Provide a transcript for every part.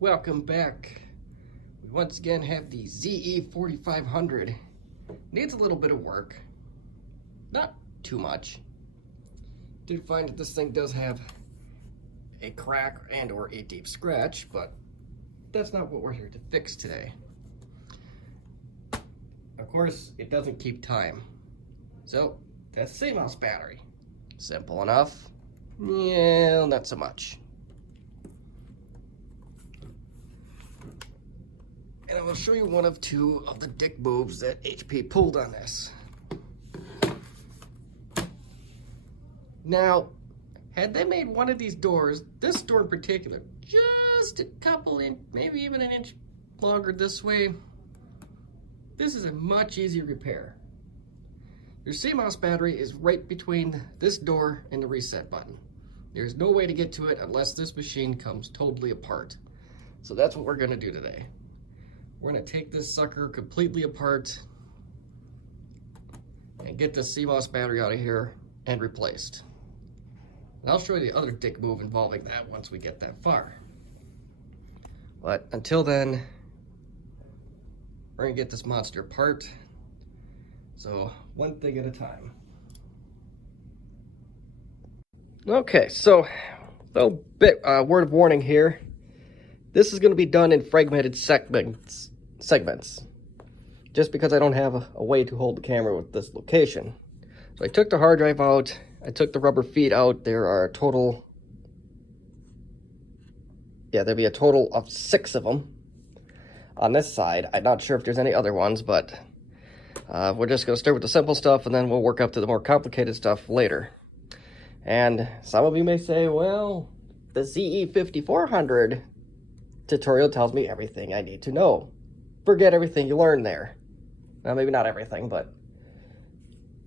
Welcome back. We once again have the ZE4500. Needs a little bit of work. Not too much. Did find that this thing does have a crack and or a deep scratch, but that's not what we're here to fix today. Of course, it doesn't keep time. So, that's CMOS battery. Simple enough. Yeah, not so much. And I will show you one of two of the dick moves that HP pulled on this. Now, had they made one of these doors, this door in particular, just a couple inch, maybe even an inch longer this way, this is a much easier repair. Your CMOS battery is right between this door and the reset button. There's no way to get to it unless this machine comes totally apart. So that's what we're gonna do today. We're gonna take this sucker completely apart and get the CMOS battery out of here and replaced. And I'll show you the other dick move involving that once we get that far. But until then, we're gonna get this monster apart. So one thing at a time. Okay, so a bit word of warning here. This is gonna be done in fragmented segments. Just because I don't have a way to hold the camera with this location. So I took the hard drive out, I took the rubber feet out. There are a total, there'll be a total of 6 of them on this side. I'm not sure if there's any other ones, but we're just gonna start with the simple stuff and then we'll work up to the more complicated stuff later. And some of you may say, well, the ZE5400 tutorial tells me everything I need to know. Forget everything you learned there. Well, maybe not everything, but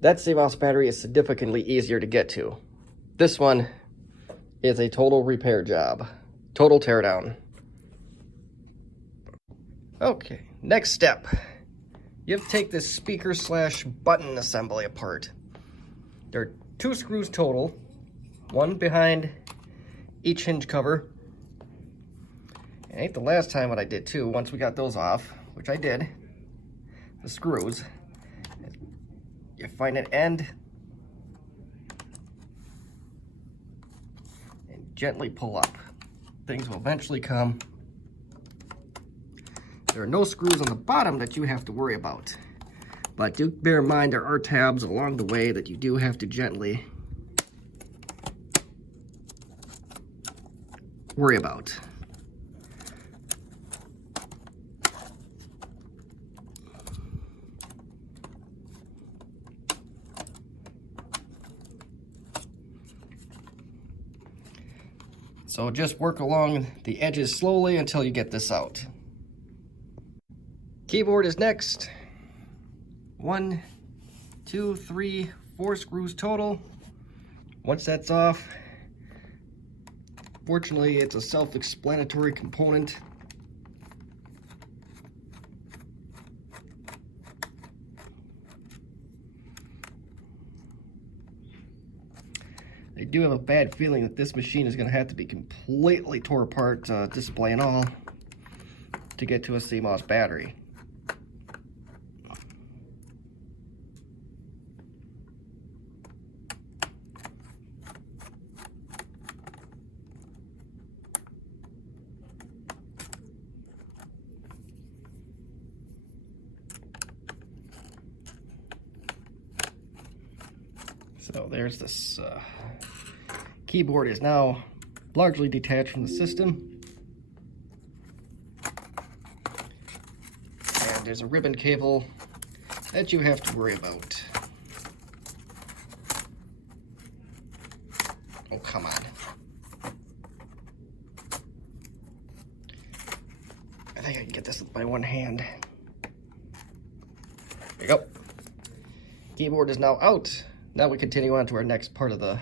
that CMOS battery is significantly easier to get to. This one is a total repair job. Total teardown. Okay, next step. You have to take this speaker / button assembly apart. There are 2 screws total, one behind each hinge cover. It ain't the last time what I did too. Once we got those off, which I did, the screws, you find an end and gently pull up. Things will eventually come. There are no screws on the bottom that you have to worry about. But do bear in mind there are tabs along the way that you do have to gently worry about. So just work along the edges slowly until you get this out. Keyboard is next. 1, 2, 3, 4 screws total. Once that's off, fortunately it's a self-explanatory component. I do have a bad feeling that this machine is going to have to be completely tore apart, display and all, to get to a CMOS battery. So there's this keyboard is now largely detached from the system. And there's a ribbon cable that you have to worry about. Oh, come on. I think I can get this with my one hand. There you go. Keyboard is now out. Now we continue on to our next part of the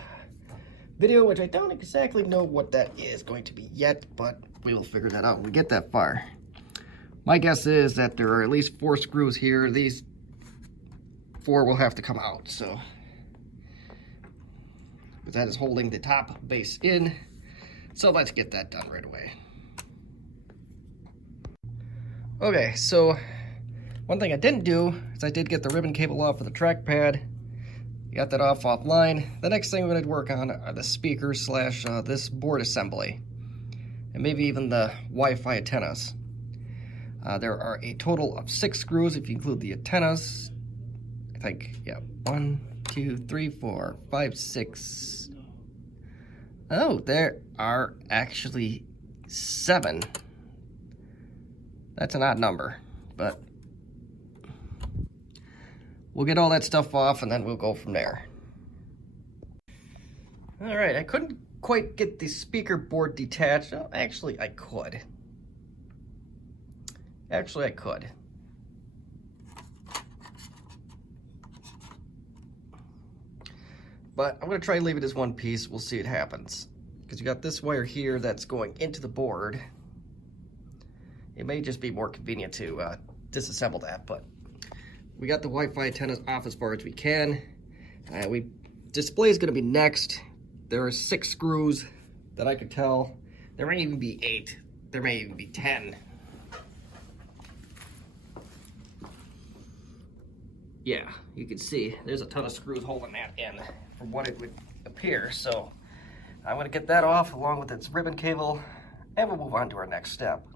video, which I don't exactly know what that is going to be yet, but we will figure that out when we get that far. My guess is that there are at least 4 screws here. These 4 will have to come out, so. But that is holding the top base in. So let's get that done right away. Okay, so one thing I didn't do is I did get the ribbon cable off for the trackpad. Got that offline. The next thing we're going to work on are the speakers slash this board assembly. And maybe even the Wi-Fi antennas. There are a total of 6 screws if you include the antennas. I think, yeah, 1, 2, 3, 4, 5, 6. Oh, there are actually 7. That's an odd number, but we'll get all that stuff off and then we'll go from there. All right, I couldn't quite get the speaker board detached. Oh, actually, I could. Actually, I could. But I'm going to try to leave it as one piece. We'll see what happens. Because you got this wire here that's going into the board. It may just be more convenient to disassemble that, but we got the Wi-Fi antennas off as far as we can. Display is going to be next. There are 6 screws that I could tell. There may even be 8. There may even be 10. Yeah, you can see there's a ton of screws holding that in from what it would appear. So I'm going to get that off along with its ribbon cable, and we'll move on to our next step.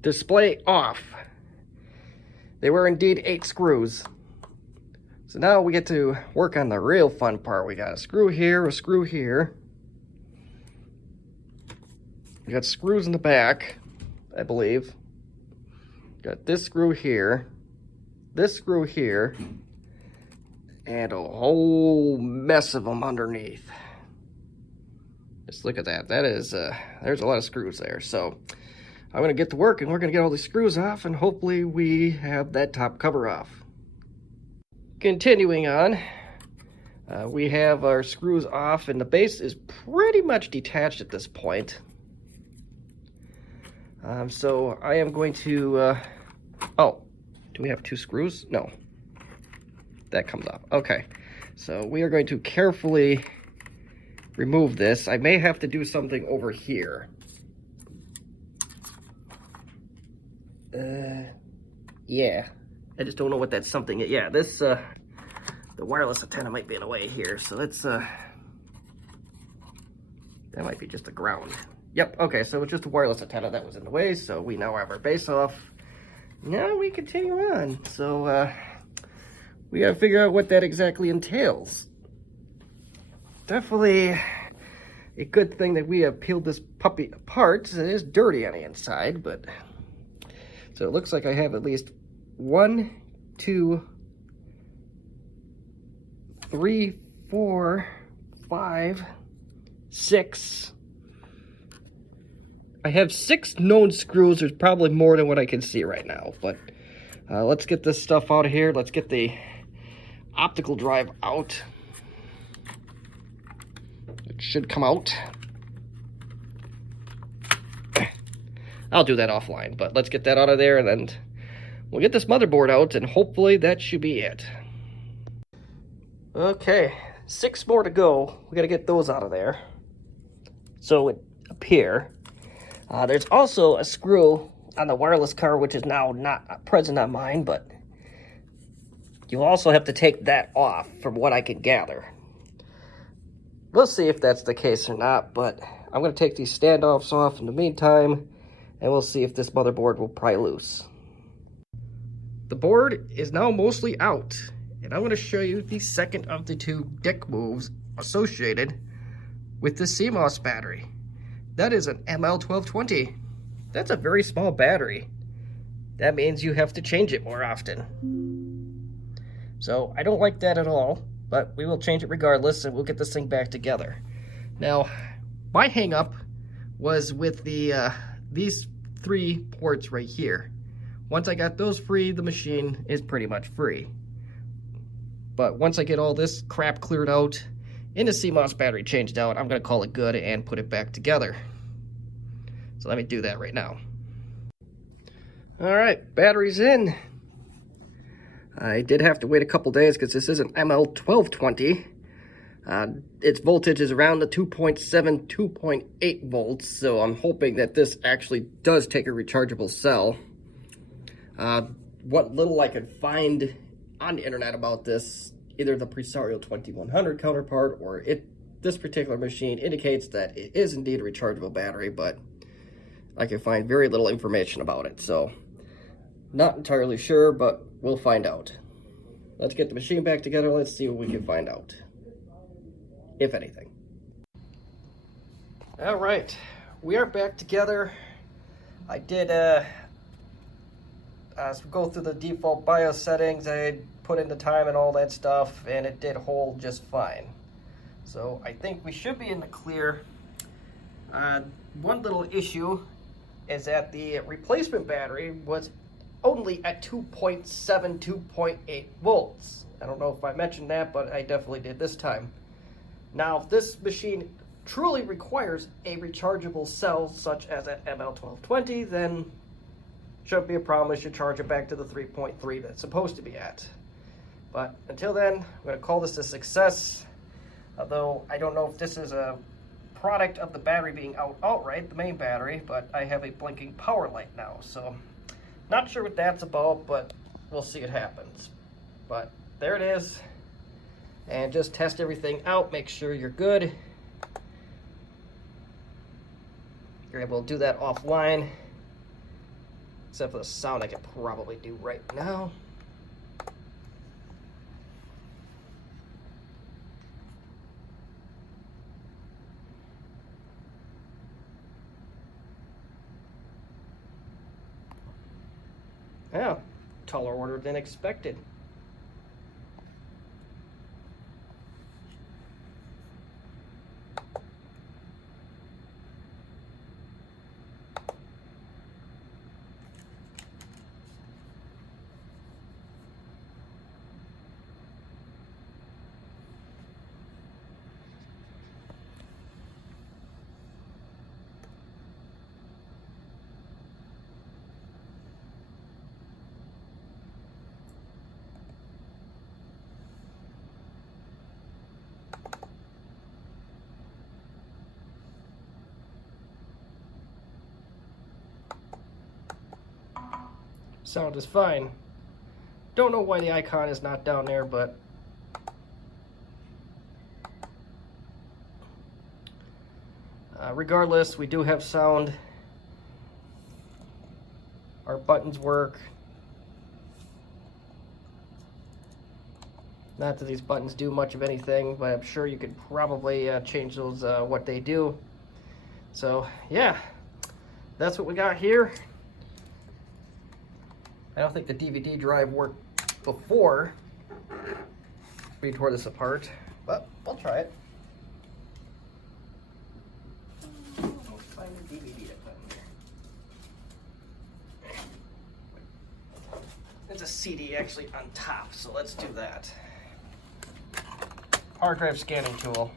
Display off. They were indeed 8 screws. So now we get to work on the real fun part. We got a screw here, a screw here. We got screws in the back, I believe. Got this screw here, this screw here, and a whole mess of them underneath. Just look at that. That is, there's a lot of screws there. So I'm going to get to work and we're going to get all these screws off and hopefully we have that top cover off. Continuing on, we have our screws off and the base is pretty much detached at this point. So I am going to, oh, do we have 2 screws? No, that comes off. Okay, so we are going to carefully remove this. I may have to do something over here. Yeah, I just don't know what that something is. Yeah, this, the wireless antenna might be in the way here, so let's, that might be just the ground. Yep, okay, so it's just a wireless antenna that was in the way, so we now have our base off. Now we continue on, so, we gotta figure out what that exactly entails. Definitely a good thing that we have peeled this puppy apart. It is dirty on the inside, but... So it looks like I have at least 1, 2, 3, 4, 5, 6. I have 6 known screws. There's probably more than what I can see right now. But let's get this stuff out of here. Let's get the optical drive out. It should come out. I'll do that offline, but let's get that out of there and then we'll get this motherboard out and hopefully that should be it. Okay, 6 more to go. We gotta get those out of there. So up here, there's also a screw on the wireless car, which is now not present on mine, but you'll also have to take that off from what I can gather. We'll see if that's the case or not, but I'm gonna take these standoffs off in the meantime, and we'll see if this motherboard will pry loose. The board is now mostly out, and I'm going to show you the second of the 2 dick moves associated with the CMOS battery. That is an ML1220. That's a very small battery. That means you have to change it more often. So I don't like that at all, but we will change it regardless, and we'll get this thing back together. Now, my hang-up was with the these 3 ports right here. Once I got those free, the machine is pretty much free. But once I get all this crap cleared out and the CMOS battery changed out, I'm going to call it good and put it back together. So let me do that right now. Alright, battery's in. I did have to wait a couple days because this is an ML1220. Its voltage is around the 2.7, 2.8 volts, so I'm hoping that this actually does take a rechargeable cell. What little I could find on the internet about this, either the Presario 2100 counterpart or this particular machine indicates that it is indeed a rechargeable battery, but I can find very little information about it, so not entirely sure, but we'll find out. Let's get the machine back together. Let's see what we can find out, if anything. All right, we are back together. I did go through the default BIOS settings. I put in the time and all that stuff, and it did hold just fine. So I think we should be in the clear. One little issue is that the replacement battery was only at 2.7, 2.8 volts. I don't know if I mentioned that, but I definitely did this time. Now, if this machine truly requires a rechargeable cell such as an ML1220, then shouldn't be a problem. It should charge it back to the 3.3 that it's supposed to be at. But until then, I'm going to call this a success. Although I don't know if this is a product of the battery being out outright, the main battery, but I have a blinking power light now. So not sure what that's about, but we'll see what happens. But there it is. And just test everything out, make sure you're good. You're able to do that offline, except for the sound I could probably do right now. Yeah, taller order than expected. Sound is fine. Don't know why the icon is not down there, but regardless, we do have sound. Our buttons work. Not that these buttons do much of anything, but I'm sure you could probably change those, what they do. So yeah, that's what we got here. I don't think the DVD drive worked before we tore this apart, but we'll try it. I'll find the DVD to put in there. There's a CD actually on top, so let's do that. Hard drive scanning tool.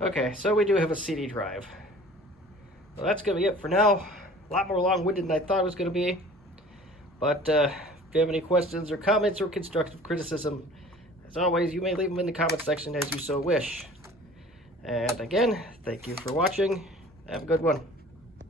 Okay, so we do have a CD drive. Well, that's going to be it for now. A lot more long-winded than I thought it was going to be. But if you have any questions or comments or constructive criticism, as always, you may leave them in the comment section as you so wish. And again, thank you for watching. Have a good one.